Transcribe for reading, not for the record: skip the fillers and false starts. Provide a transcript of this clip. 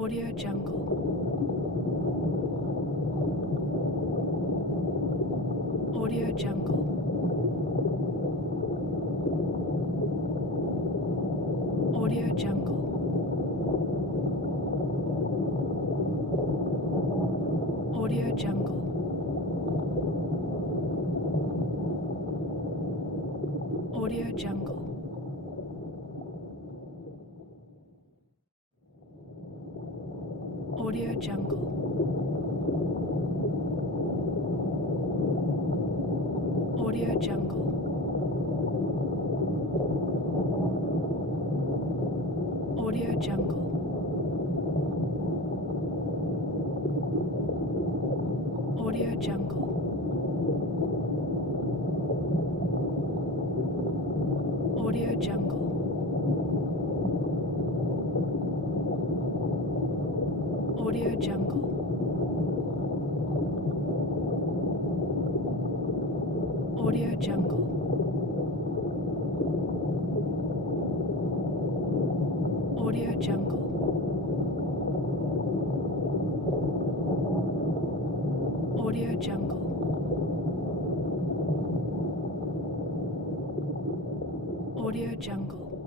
Audio Jungle. Audio Jungle. Audio Jungle. Audio Jungle. Audio Jungle. Audio Jungle. Audio Jungle. Audio Jungle. Audio Jungle. Audio Jungle. Audio Jungle. Audio Jungle. Audio Jungle. Audio Jungle. Audio Jungle.